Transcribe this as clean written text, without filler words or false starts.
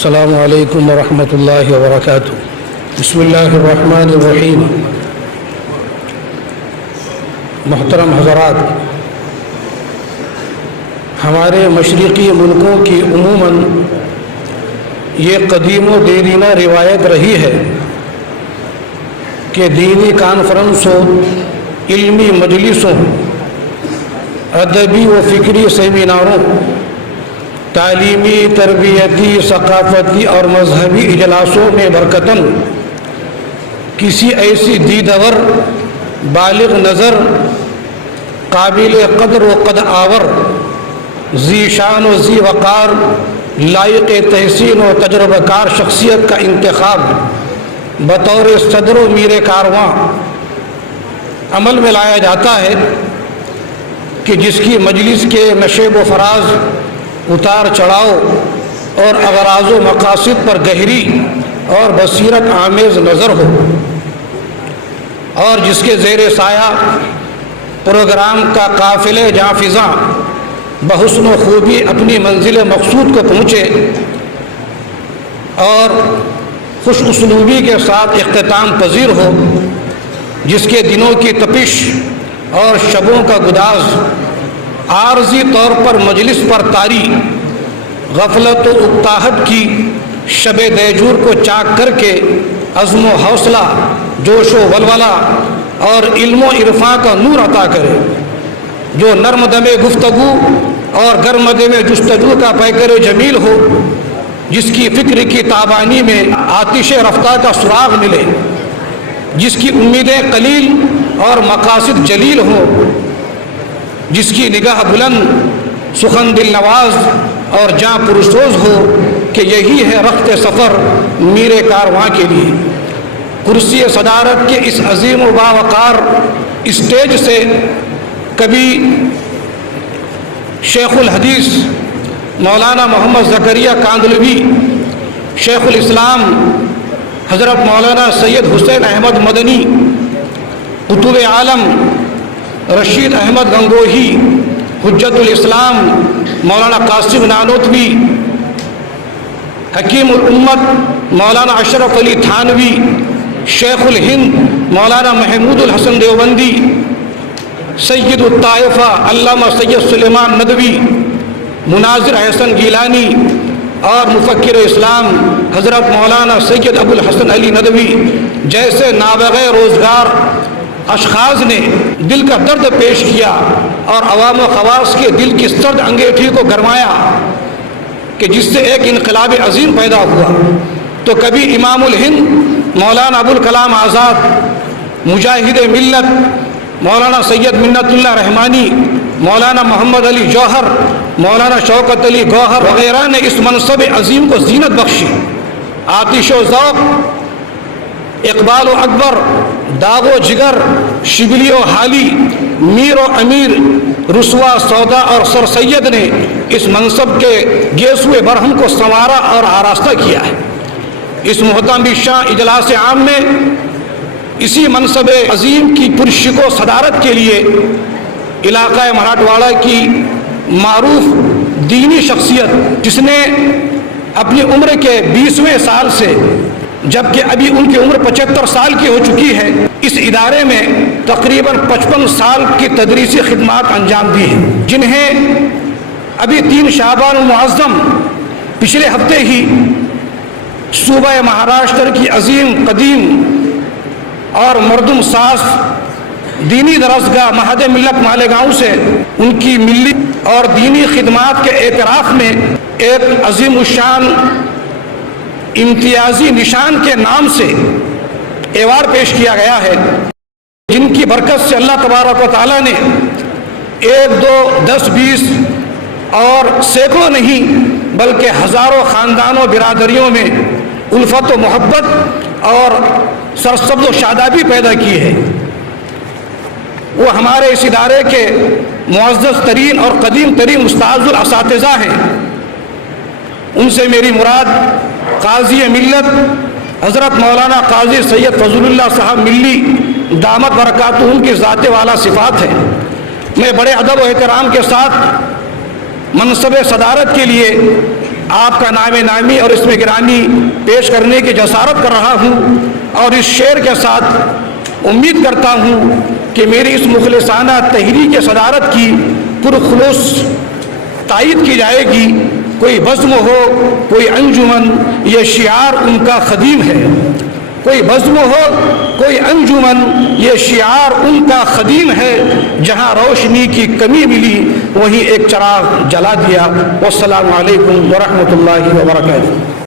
السلام علیکم ورحمۃ اللہ وبرکاتہ۔ بسم اللہ الرحمن الرحیم۔ محترم حضرات، ہمارے مشرقی ملکوں کی عموماً یہ قدیم و دیرینہ روایت رہی ہے کہ دینی کانفرنسوں، علمی مجلسوں، ادبی و فکری سیمیناروں، تعلیمی، تربیتی، ثقافتی اور مذہبی اجلاسوں میں برکتاً کسی ایسی دیدور، بالغ نظر، قابل قدر و قد آور، ذی شان و ذی وقار، لائق تحسین و تجربہ کار شخصیت کا انتخاب بطور صدر و میر کارواں عمل میں لایا جاتا ہے کہ جس کی مجلس کے نشیب و فراز، اتار چڑھاؤ اور اغراض و مقاصد پر گہری اور بصیرت آمیز نظر ہو، اور جس کے زیر سایہ پروگرام کا قافلہ جافزاں بحسن و خوبی اپنی منزل مقصود کو پہنچے اور خوش اسلوبی کے ساتھ اختتام پذیر ہو، جس کے دنوں کی تپش اور شبوں کا گداز عارضی طور پر مجلس پر طاری، غفلت و اکتاہٹ کی شب دیجور کو چاک کر کے عزم و حوصلہ، جوش و ولولہ اور علم و عرفاں کا نور عطا کرے، جو نرم دم گفتگو اور گرم دم جستجو کا پیکر جمیل ہو، جس کی فکر کی تابانی میں آتش رفتہ کا سراغ ملے، جس کی امیدیں قلیل اور مقاصد جلیل ہوں، جس کی نگاہ بلند، سخن دل نواز اور جاں پرسوز ہو کہ یہی ہے رخت سفر میر کارواں کے لیے۔ کرسی صدارت کے اس عظیم و باوقار اسٹیج سے کبھی شیخ الحدیث مولانا محمد زکریا کاندھلوی، شیخ الاسلام حضرت مولانا سید حسین احمد مدنی، قطب عالم رشید احمد گنگوہی، حجت الاسلام مولانا قاسم نانوتوی، حکیم الامت مولانا اشرف علی تھانوی، شیخ الہند مولانا محمود الحسن دیوبندی، سید الطائفہ علامہ سید سلیمان ندوی، مناظر احسن گیلانی اور مفکر اسلام حضرت مولانا سید ابو الحسن علی ندوی جیسے نابغہ روزگار اشخاص نے دل کا درد پیش کیا اور عوام و خواص کے دل کی سرد انگیٹھی کو گرمایا کہ جس سے ایک انقلاب عظیم پیدا ہوا۔ تو کبھی امام الہند مولانا ابوالکلام آزاد، مجاہد ملت مولانا سید منت اللہ رحمانی، مولانا محمد علی جوہر، مولانا شوکت علی گوہر وغیرہ نے اس منصب عظیم کو زینت بخشی۔ آتش و ذوق، اقبال و اکبر، داغ و جگر، شبلی و حالی، میر و امیر، رسوا سودا اور سر سید نے اس منصب کے گیسوئے برہم کو سنوارا اور آراستہ کیا ہے۔ اس محترم شاہ اجلاس عام میں اسی منصب عظیم کی پرشک و صدارت کے لیے علاقہ مراٹھواڑہ کی معروف دینی شخصیت، جس نے اپنی عمر کے 20ویں سال سے، جبکہ ابھی ان کی عمر 75 سال کی ہو چکی ہے، اس ادارے میں تقریباً 55 سال کی تدریسی خدمات انجام دی ہیں، جنہیں ابھی 3 شعبان المعظم پچھلے ہفتے ہی صوبہ مہاراشٹر کی عظیم قدیم اور مردم ساز دینی درسگاہ مہد ملت مالیگاؤں سے ان کی ملی اور دینی خدمات کے اعتراف میں ایک عظیم الشان امتیازی نشان کے نام سے ایوارڈ پیش کیا گیا ہے، جن کی برکت سے اللہ تبارک و تعالیٰ نے 1، 2، 10، 20 اور سینکڑوں نہیں بلکہ ہزاروں خاندانوں برادریوں میں الفت و محبت اور سرسبز و شادابی پیدا کی ہے۔ وہ ہمارے اس ادارے کے معزز ترین اور قدیم ترین استاذ الاساتذہ ہیں۔ ان سے میری مراد قاضی ملت حضرت مولانا قاضی سید فضل اللہ صاحب ملی دامت برکاتہم کی ذات والا صفات ہے۔ میں بڑے ادب و احترام کے ساتھ منصب صدارت کے لیے آپ کا نام نامی اور اسم گرامی پیش کرنے کی جسارت کر رہا ہوں، اور اس شعر کے ساتھ امید کرتا ہوں کہ میری اس مخلصانہ تحریک صدارت کی پرخلوص تائید کی جائے گی۔ کوئی بزم ہو، کوئی انجمن، یہ شعار ان کا خدیم ہے۔ کوئی بزم ہو، کوئی انجمن، یہ شعار ان کا خدیم ہے۔ جہاں روشنی کی کمی ملی وہیں ایک چراغ جلا دیا۔ والسلام علیکم ورحمۃ اللہ وبرکاتہ۔